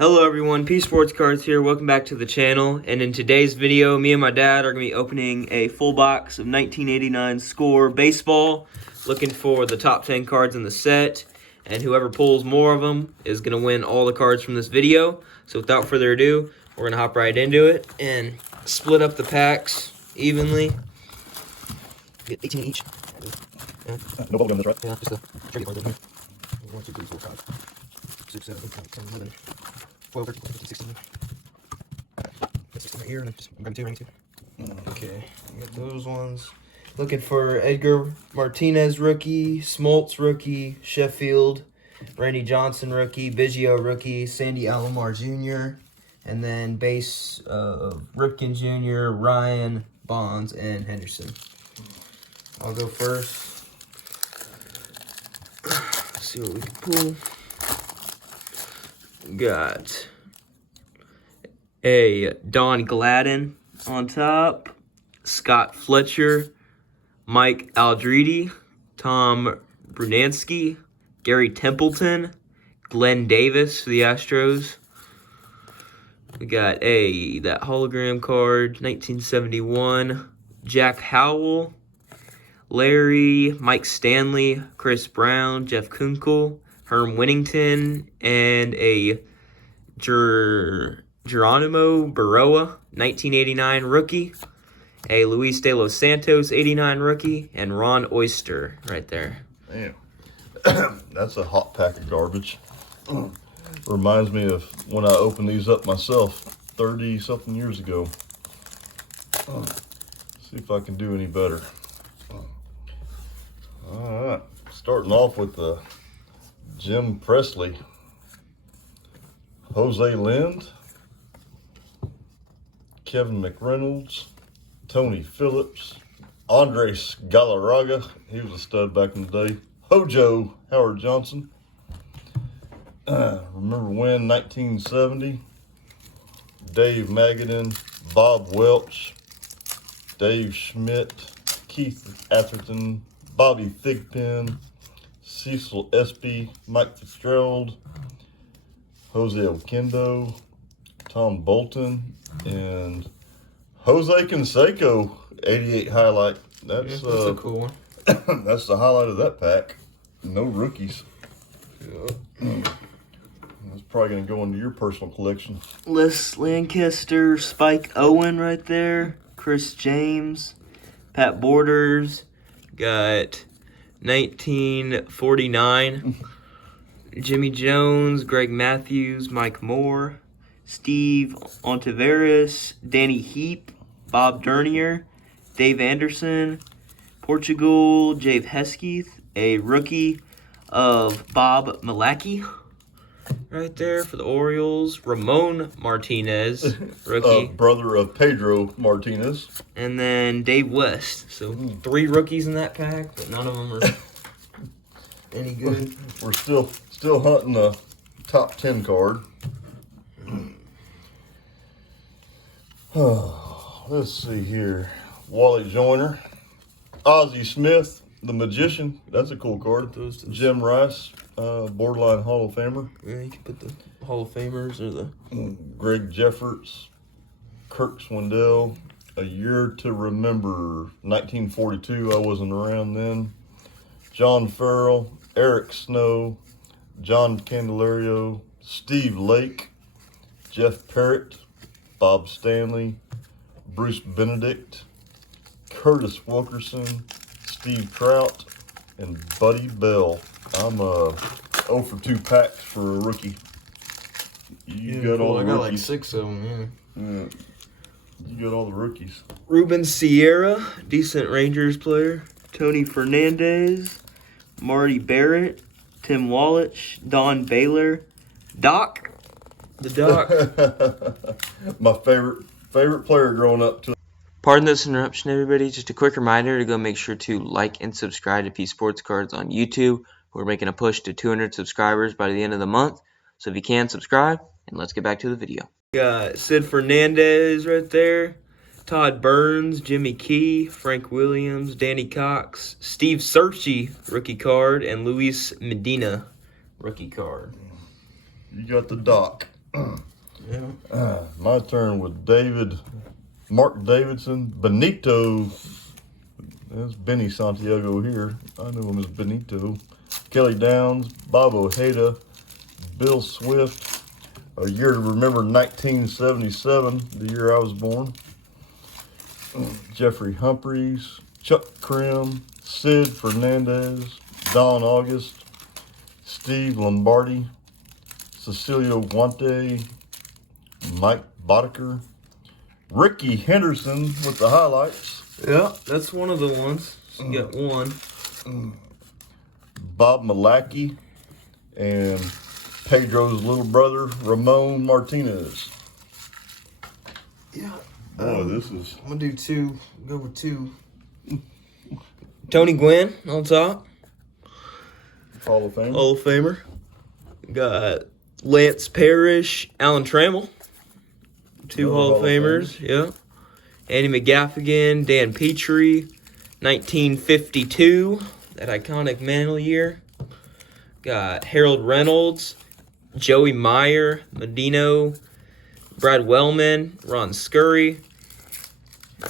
Hello everyone, P Sports Cards here. Welcome back to the channel. And in today's video, me and my dad are going to be opening a full box of 1989 Score Baseball. Looking for the top 10 cards in the set. And whoever pulls more of them is going to win all the cards from this video. So without further ado, we're going to hop right into it and split up the packs evenly. Get 18 each. No bubble gum, that's right. Yeah, just a trade card. 1, 2, 3, 4, 5, 6, 7, 8, 9, 10, 11, 12, 13, 14, 15, 16. Got 16 right here, and I'm grabbing 2 right here. Okay, I got those ones. Looking for Edgar Martinez rookie, Smoltz rookie, Sheffield, Randy Johnson rookie, Biggio rookie, Sandy Alomar Jr., and then base Ripken Jr., Ryan, Bonds, and Henderson. I'll go first. Let's see what we can pull. Got a Don Gladden on top, Scott Fletcher, Mike Aldrete, Tom Brunansky, Gary Templeton, Glenn Davis for the Astros. We got that hologram card, 1971, Jack Howell, Larry, Mike Stanley, Chris Brown, Jeff Kunkel, Herm Winnington, and a Geronimo Baroa, 1989 rookie, a Luis De Los Santos, 89 rookie, and Ron Oyster right there. Damn. That's a hot pack of garbage. Reminds me of when I opened these up myself 30-something years ago. See if I can do any better. All right. Starting off with the Jim Presley, Jose Lind, Kevin McReynolds, Tony Phillips, Andres Galarraga, he was a stud back in the day, Hojo Howard Johnson, remember when, 1970, Dave Magadan, Bob Welch, Dave Schmidt, Keith Atherton, Bobby Thigpen, Cecil Espy, Mike Fitzgerald, Jose Oquendo, Tom Bolton, and Jose Canseco, 88 highlight. That's a cool one. That's the highlight of that pack. No rookies. That's probably going to go into your personal collection. Les Lancaster, Spike Owen right there, Chris James, Pat Borders, got 1949, Jimmy Jones, Greg Matthews, Mike Moore, Steve Ontiveros, Danny Heap, Bob Dernier, Dave Anderson, Portugal, Jave Hesketh, a rookie of Bob Milacki right there for the Orioles, Ramon Martinez, rookie. Brother of Pedro Martinez. And then Dave West. So 3 rookies in that pack, but none of them are any good. We're still hunting a top 10 card. Let's see here. Wally Joyner, Ozzie Smith, the Magician. That's a cool card. Jim Rice, borderline Hall of Famer. Yeah, you can put the Hall of Famers or the Greg Jeffords, Kirk Swindell, A Year to Remember, 1942. I wasn't around then. John Farrell, Eric Snow, John Candelario, Steve Lake, Jeff Parrott, Bob Stanley, Bruce Benedict, Curtis Wilkerson, Steve Trout, and Buddy Bell. I'm 0 for 2 packs for a rookie. You got all the rookies. I got like 6 of them, Yeah. You got all the rookies. Ruben Sierra, decent Rangers player. Tony Fernandez, Marty Barrett, Tim Wallach, Don Baylor, Doc. The Doc. My favorite player growing up. Pardon this interruption, everybody. Just a quick reminder to go make sure to like and subscribe to P Sports Cards on YouTube. We're making a push to 200 subscribers by the end of the month. So if you can, subscribe, and let's get back to the video. Got Sid Fernandez right there. Todd Burns, Jimmy Key, Frank Williams, Danny Cox, Steve Searcy, rookie card, and Luis Medina, rookie card. You got the Doc. Yeah. My turn with Mark Davidson, Benito. That's Benny Santiago here. I knew him as Benito. Kelly Downs, Bob Ojeda, Bill Swift. A year to remember, 1977, the year I was born. Jeffrey Humphreys, Chuck Krim, Sid Fernandez, Don August, Steve Lombardi, Cecilio Guante, Mike Boddicker, Ricky Henderson with the highlights. Yeah, that's one of the ones. So you got one. Bob Malacki, and Pedro's little brother, Ramon Martinez. Yeah. Boy, this is... I'm going to do two. Go with two. Tony Gwynn on top. Hall of Fame. Hall of Famer. Got Lance Parrish, Alan Trammell. Two Another Hall of Famers. Yeah. Andy McGaffigan, Dan Petrie. 1952. That iconic Mantle year. Got Harold Reynolds, Joey Meyer, Medino, Brad Wellman, Ron Scurry,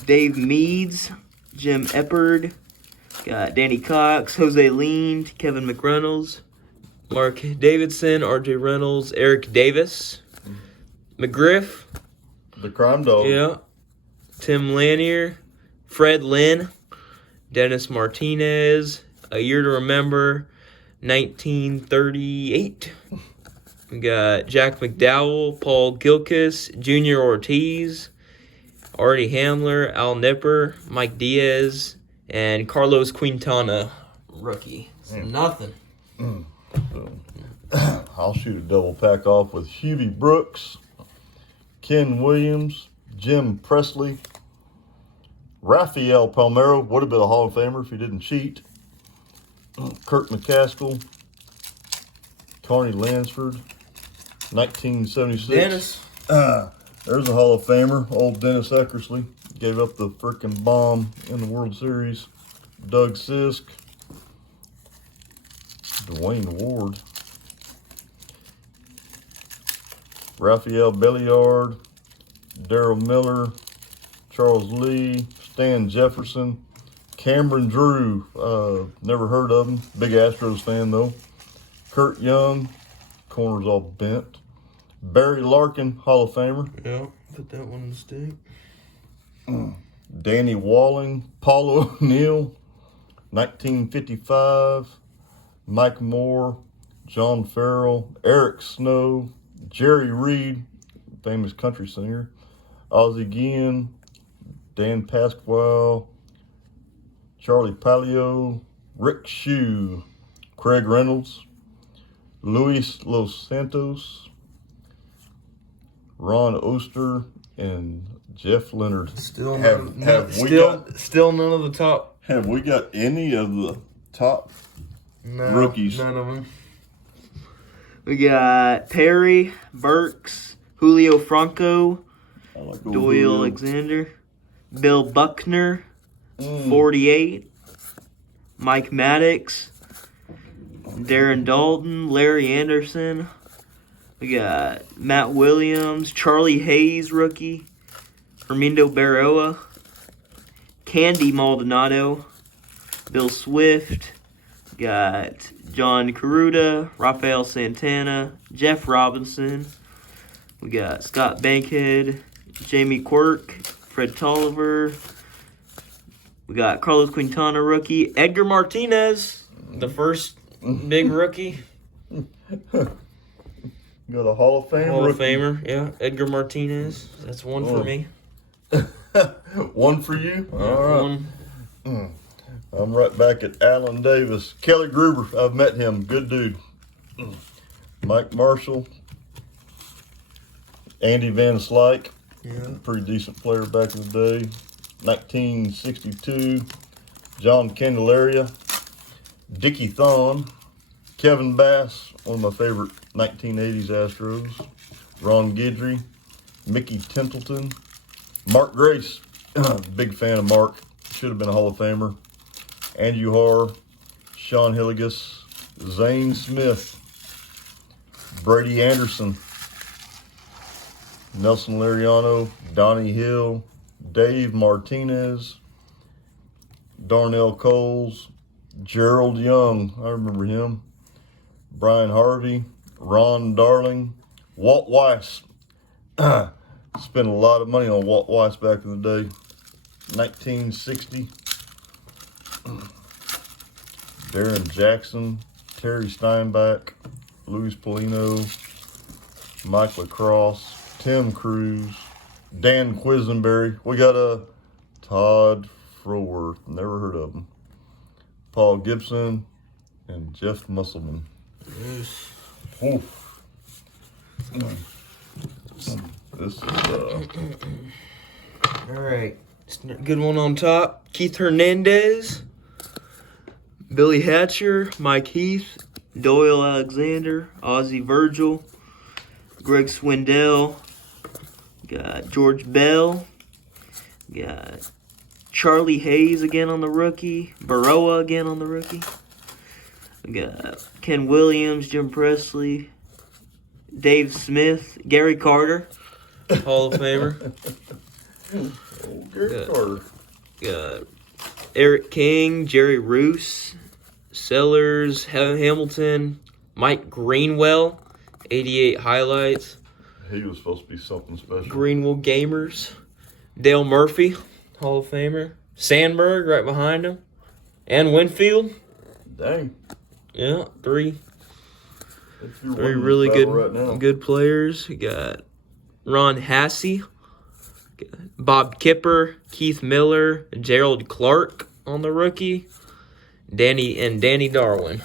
Dave Meads, Jim Eppard, got Danny Cox, Jose Lean, Kevin McReynolds, Mark Davidson, R.J. Reynolds, Eric Davis, McGriff, The Crime Dog. yeah, Tim Lanier, Fred Lynn, Dennis Martinez, A Year to Remember, 1938. We got Jack McDowell, Paul Gilkis, Junior Ortiz, Artie Hamler, Al Nipper, Mike Diaz, and Carlos Quintana, rookie. It's nothing. I'll shoot a double pack off with Hubie Brooks, Ken Williams, Jim Presley, Rafael Palmeiro, would have been a Hall of Famer if he didn't cheat, Kurt McCaskill, Carney Lansford, 1976. Dennis. There's a Hall of Famer, old Dennis Eckersley. Gave up the frickin' bomb in the World Series. Doug Sisk, Dwayne Ward, Raphael Belliard, Darryl Miller, Charles Lee, Stan Jefferson, Cameron Drew, never heard of him. Big Astros fan though. Kurt Young, corners all bent. Barry Larkin, Hall of Famer. Yeah, put that one in the stick. Danny Walling, Paul O'Neill, 1955. Mike Moore, John Farrell, Eric Snow, Jerry Reed, famous country singer, Ozzie Guillen, Dan Pasquale, Charlie Palio, Rick Shue, Craig Reynolds, Luis Los Santos, Ron Oster, and Jeff Leonard. Still Have we still none of the top. Have we got any of the top rookies? None of them. We got Perry, Burks, Julio Franco, I like Doyle Julio. Alexander, Bill Buckner, 48, Mike Maddox, Darren Dalton, Larry Anderson. We got Matt Williams, Charlie Hayes, rookie, Hermindo Barroa, Candy Maldonado, Bill Swift, got John Caruta, Rafael Santana, Jeff Robinson. We got Scott Bankhead, Jamie Quirk, Fred Tolliver. We got Carlos Quintana, rookie, Edgar Martinez, the first big rookie. Got a Hall of Fame Hall of rookie. Famer, yeah. Edgar Martinez. That's one for me. One for you? All right. One. I'm right back at Alan Davis. Kelly Gruber, I've met him. Good dude. Mike Marshall. Andy Van Slyke. Yeah. Pretty decent player back in the day. 1962. John Candelaria. Dickie Thon. Kevin Bass, one of my favorite 1980s Astros. Ron Guidry. Mickey Templeton. Mark Grace. Big fan of Mark. Should have been a Hall of Famer. Andy Uhar. Sean Hilligus. Zane Smith. Brady Anderson. Nelson Lariano, Donnie Hill, Dave Martinez, Darnell Coles, Gerald Young, I remember him, Brian Harvey, Ron Darling, Walt Weiss. Spent a lot of money on Walt Weiss back in the day. 1960. Darren Jackson, Terry Steinbach, Luis Polino, Mike Lacrosse, Tim Cruz, Dan Quisenberry. We got a Todd Froworth, never heard of him. Paul Gibson, and Jeff Musselman. Oof. This is All right. Good one on top. Keith Hernandez, Billy Hatcher, Mike Heath, Doyle Alexander, Ozzie Virgil, Greg Swindell, got George Bell, got Charlie Hayes again on the rookie, Baroa again on the rookie. We got Ken Williams, Jim Presley, Dave Smith, Gary Carter, Hall of Famer. Gary Carter. Got Eric King, Jerry Roos, Sellers, Hamilton, Mike Greenwell, 88 highlights. He was supposed to be something special. Greenwell Gamers, Dale Murphy, Hall of Famer, Sandberg right behind him, and Winfield. Dang. Yeah, three If you're Three winning really this battle right now. good players. You got Ron Hassey, Bob Kipper, Keith Miller, Gerald Clark on the rookie, Danny Darwin.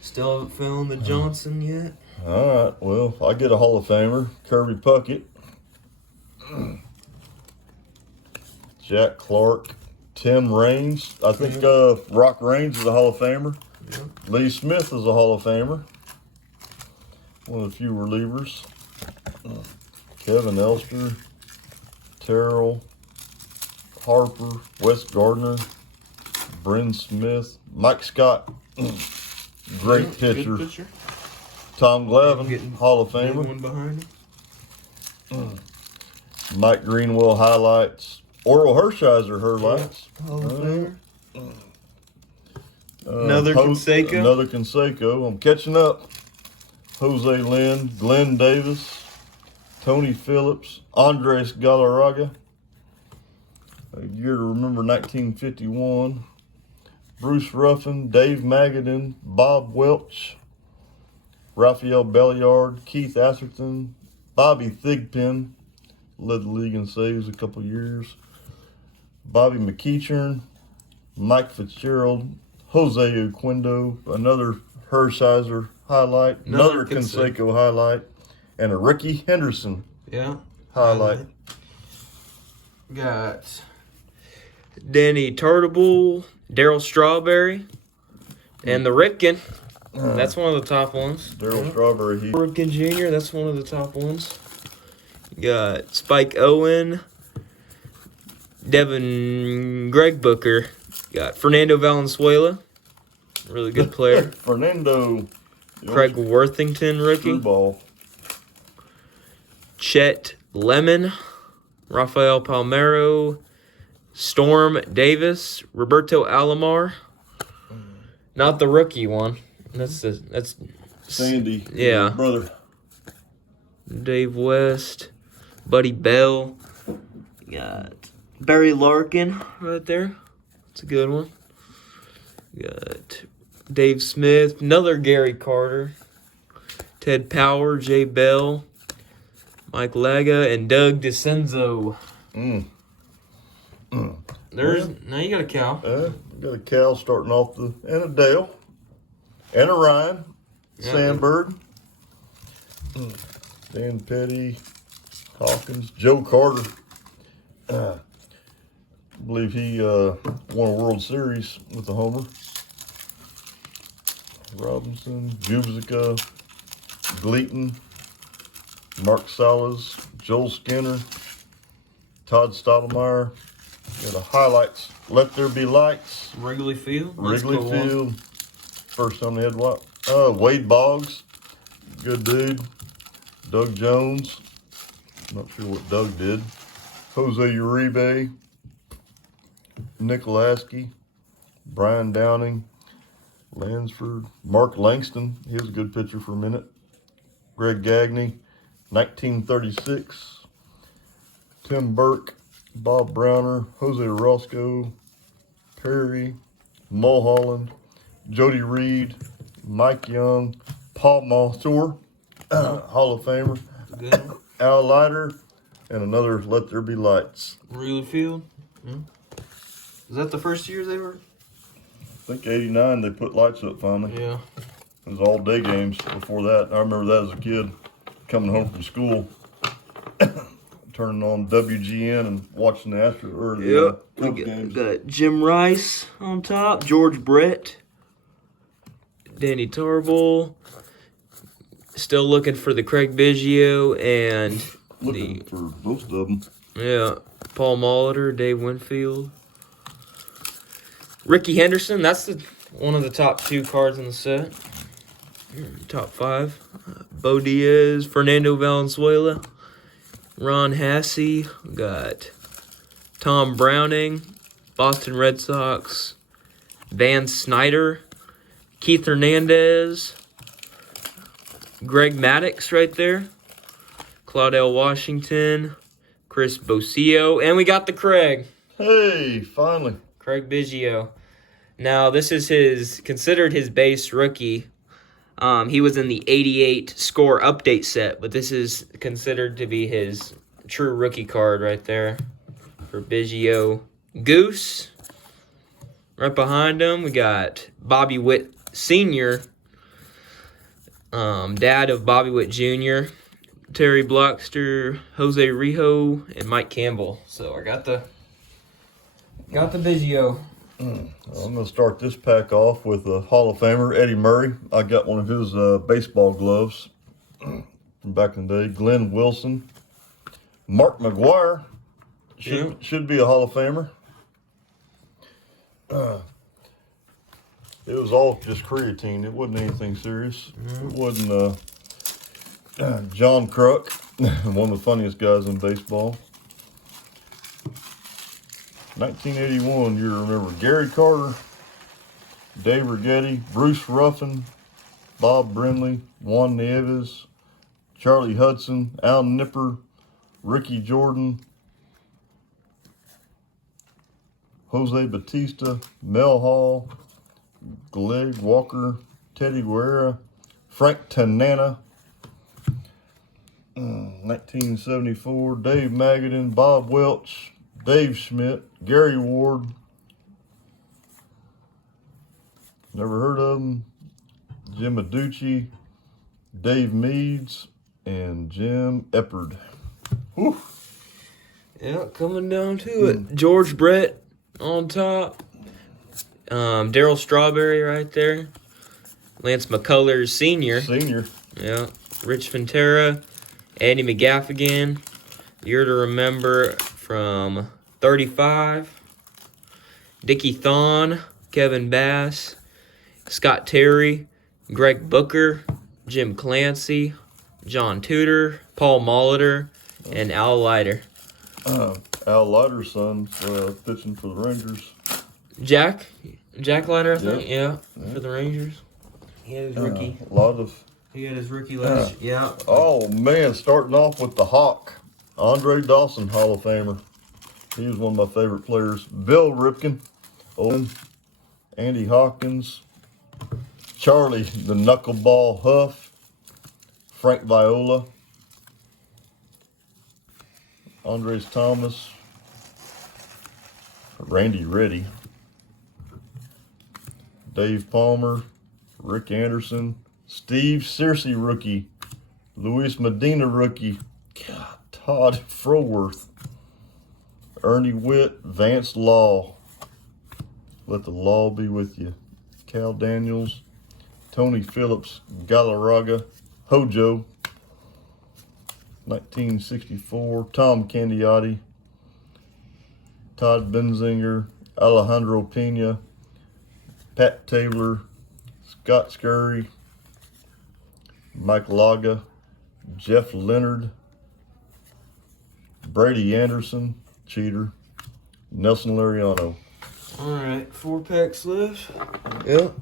Still haven't found the Johnson yet. All right, well, I get a Hall of Famer, Kirby Puckett, Jack Clark, Tim Raines. I think Rock Raines is a Hall of Famer. Yep. Lee Smith is a Hall of Famer. One of the few relievers. Kevin Elster, Terrell, Harper, Wes Gardner, Bryn Smith, Mike Scott, great pitcher. Tom Glavine, Hall of Famer. One behind him. Mike Greenwell highlights. Oral Hershiser highlights. Hall of Famer. Another Canseco. Another Canseco. I'm catching up. Jose Lynn, Glenn Davis, Tony Phillips, Andres Galarraga. A year to remember, 1951. Bruce Ruffin, Dave Magadan, Bob Welch, Raphael Belliard, Keith Atherton, Bobby Thigpen, led the league in saves a couple years. Bobby McEachern, Mike Fitzgerald, Jose Uquindo, another Hershiser highlight, another Canseco highlight, and a Ricky Henderson highlight. Got Danny Tartable, Daryl Strawberry, and the Ripken. That's one of the top ones. Daryl Strawberry. Ripken Jr., that's one of the top ones. Got Spike Owen, Greg Booker. Got Fernando Valenzuela, really good player. Fernando. Craig Worthington, rookie. Ball. Chet Lemon, Rafael Palmeiro, Storm Davis, Roberto Alomar. Not the rookie one. That's Sandy. Yeah. Brother. Dave West, Buddy Bell. Got Barry Larkin right there. That's a good one. Got Dave Smith, another Gary Carter, Ted Power, Jay Bell, Mike Laga, and Doug DeCenzo. There's now you got a Cal. Got a Cal starting off and a Dale, and a Ryan, Sandberg, Dan Petty, Hawkins, Joe Carter. I believe he won a World Series with the homer. Robinson, Jubzica, Gleaton, Mark Salas, Joel Skinner, Todd Stottlemyre. Got the highlights. Let There Be Lights. Wrigley Field. Wrigley Field. First time they had what? Wade Boggs. Good dude. Doug Jones. Not sure what Doug did. Jose Uribe. Nick Lasky. Brian Downing. Lansford. Mark Langston. He was a good pitcher for a minute. Greg Gagne. 1936. Tim Burke. Bob Browner. Jose Roscoe. Perry. Mulholland. Jody Reed. Mike Young. Paul Mansour. Hall of Famer. Good. Al Leiter. And another Let There Be Lights. Wrigley Field. Yeah. Is that the first year they were? I think 89 they put lights up finally. Yeah. It was all day games before that. I remember that as a kid coming home from school, turning on WGN and watching the Cubs We games. got Jim Rice on top, George Brett, Danny Tarble. Still looking for the Craig Biggio and Looking for most of them. Paul Molitor, Dave Winfield. Ricky Henderson, that's one of the top 2 cards in the set. Top 5. Bo Diaz, Fernando Valenzuela, Ron Hassey. Got Tom Browning, Boston Red Sox, Van Snyder, Keith Hernandez, Greg Maddux right there, Claudel Washington, Chris Bosio, and we got the Craig. Hey, finally. Craig Biggio. Now, this is considered his base rookie. He was in the 88 score update set, but this is considered to be his true rookie card right there for Biggio. Goose. Right behind him, we got Bobby Witt Sr., dad of Bobby Witt Jr., Terry Blockster, Jose Rijo, and Mike Campbell. So I got the Biggio. I'm going to start this pack off with a Hall of Famer, Eddie Murray. I got one of his baseball gloves from back in the day. Glenn Wilson. Mark McGuire should be a Hall of Famer. It was all just creatine. It wasn't anything serious. It wasn't John Kruk, one of the funniest guys in baseball. 1981, you remember Gary Carter, Dave Righetti, Bruce Ruffin, Bob Brenly, Juan Nieves, Charlie Hudson, Al Nipper, Ricky Jordan, Jose Batista, Mel Hall, Gleg Walker, Teddy Guerra, Frank Tanana, 1974, Dave Magadan, Bob Welch, Dave Schmidt, Gary Ward, never heard of him, Jim Aducci, Dave Meads, and Jim Eppard. Whew. Yeah, coming down to it. George Brett on top. Darryl Strawberry right there. Lance McCullers Sr. Yeah. Rich Ventura. Andy McGaffigan. Year to remember from 35. Dickie Thon. Kevin Bass. Scott Terry. Greg Booker. Jim Clancy. John Tudor. Paul Molitor. And Al Leiter. Al Leiter's son pitching for the Rangers. Jack Leiter, I think. Yeah, for the Rangers. He had his rookie. A lot of. He had his rookie last. Yeah. Oh man, starting off with the Hawk, Andre Dawson, Hall of Famer. He was one of my favorite players. Bill Ripken, Owen, Andy Hawkins, Charlie the Knuckleball Huff, Frank Viola, Andres Thomas, Randy Reddy, Dave Palmer, Rick Anderson, Steve Searcy rookie, Luis Medina rookie, God, Todd Froworth, Ernie Witt, Vance Law, let the law be with you, Cal Daniels, Tony Phillips, Galarraga, Hojo, 1964, Tom Candiotti, Todd Benzinger, Alejandro Pena, Pat Taylor, Scott Scurry, Mike Laga, Jeff Leonard, Brady Anderson, cheater, Nelson Lariano. All right, 4 packs left. Yep.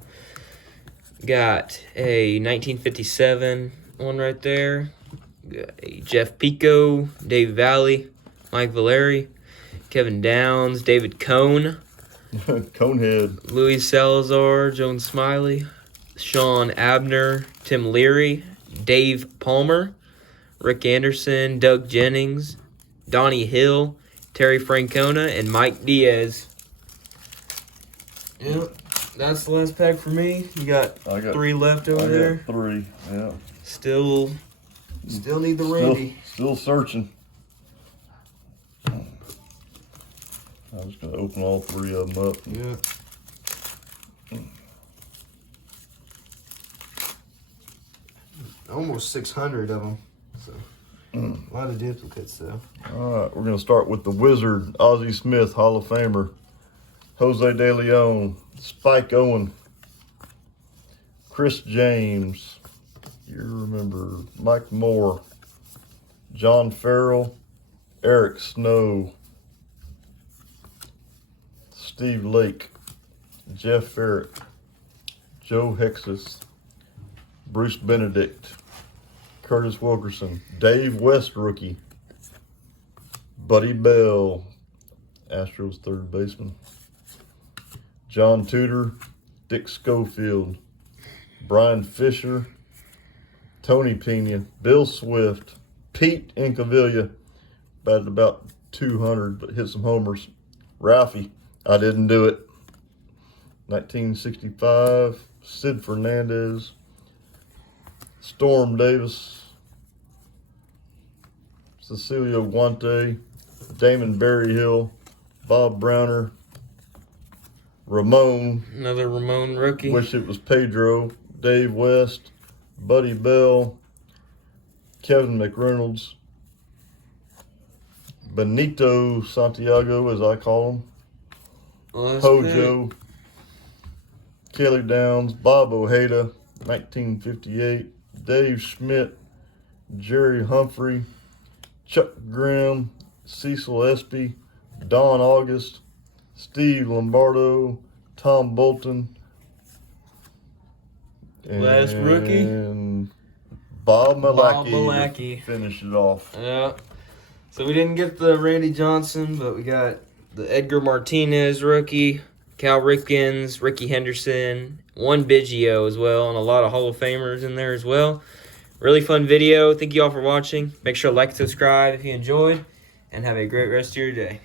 Got a 1957 one right there. Got a Jeff Pico, Dave Valley, Mike Valeri, Kevin Downs, David Cone, Conehead. Luis Salazar, Joan Smiley, Sean Abner, Tim Leary, Dave Palmer, Rick Anderson, Doug Jennings, Donnie Hill, Terry Francona, and Mike Diaz. Yep, that's the last pack for me. You got, I got 3 left over I there. got 3, yeah. Still need the Randy. Still searching. I'm just gonna open all 3 of them up. Yeah. Almost 600 of them. So a lot of duplicates though. All right, we're gonna start with the Wizard, Ozzie Smith, Hall of Famer, Jose De Leon, Spike Owen, Chris James, you remember Mike Moore, John Farrell, Eric Snow, Steve Lake, Jeff Ferret, Joe Hexus, Bruce Benedict, Curtis Wilkerson, Dave West rookie, Buddy Bell, Astros third baseman, John Tudor, Dick Schofield, Brian Fisher, Tony Pena, Bill Swift, Pete Incaviglia, batted about 200 but hit some homers, Ralphie, I didn't do it, 1965, Sid Fernandez, Storm Davis, Cecilio Guante, Damon Berryhill, Bob Browner, Ramon, Another Ramon rookie. wish it was Pedro, Dave West, Buddy Bell, Kevin McReynolds, Benito Santiago, as I call him, Last Hojo, Kelly Downs, Bob Ojeda, 1958, Dave Schmidt, Jerry Humphrey, Chuck Grimm, Cecil Espy, Don August, Steve Lombardo, Tom Bolton, Last rookie? and Bob Bob Malachy Malachy. to finish it off. Yeah. So we didn't get the Randy Johnson, but we got the Edgar Martinez rookie, Cal Ripkins, Ricky Henderson, one Biggio as well, and a lot of Hall of Famers in there as well. Really fun video. Thank you all for watching. Make sure to like and subscribe if you enjoyed, and have a great rest of your day.